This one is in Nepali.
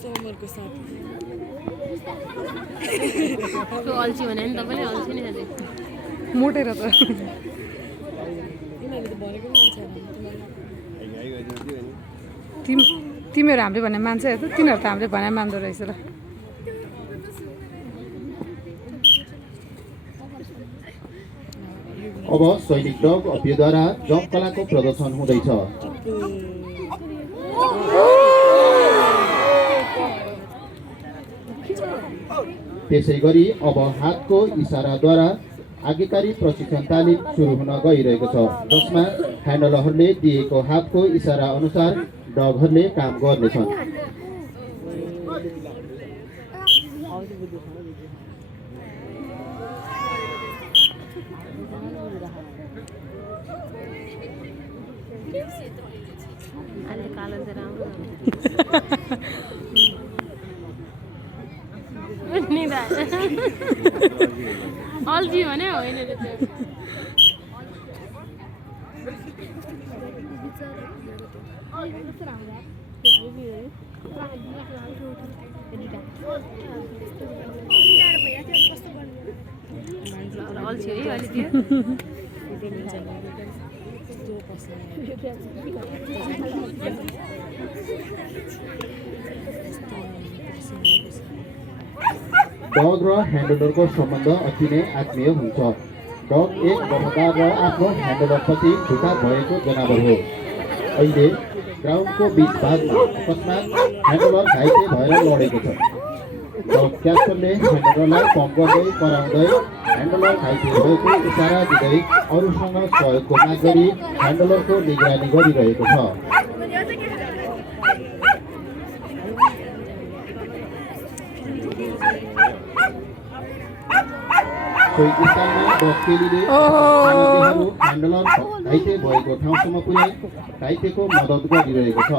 सोमरको साथ त्यो अल्छी भने नि तपाईँले अल्छी नै खाँदै मोटेर त यिनीहरूले त भनेको पनि मान्छ तिमीहरू हामीले भने मान्छ त तिनीहरू त हामीले भने मान्दो रहेछ ल अब सैनिक डग अप्यद्वारा जप कलाको प्रदर्शन हुँदैछ। त्यसैगरी अब हातको इशाराद्वारा आज्ञाकारी प्रशिक्षण तालिम सुरु हुन गइरहेको छ, जसमा ह्यान्डलरहरूले दिएको हातको इशारा अनुसार डगहरूले काम गर्नेछन्। अहिले कालो चाहिँ राम्रो अल्छी भने होइन अल्छी है अहिले त्यो डग र ह्यान्डलरको सम्बन्ध अति नै आत्मीय हुन्छ। डग एक वफादार र आफ्नो ह्यान्डलरप्रति झुका भएको जनावर हो। अहिले ग्राउन्डको बीच भागमा अकस्मात ह्यान्डलर घाइते भएर लडेको छ। डग क्याप्टनले ह्यान्डलरलाई पम्प गर्दै कराउँदै ह्यान्डलर घाइते भएको इसारा दिँदै अरूसँग सहयोगको माग गरी ह्यान्डलरको निगरानी गरिरहेको छ। सोही स्थानमा डग केलीले ह्यान्डलर घाइते भएको ठाउँसम्म पुर्याई घाइतेको मद्दत गरिरहेको छ।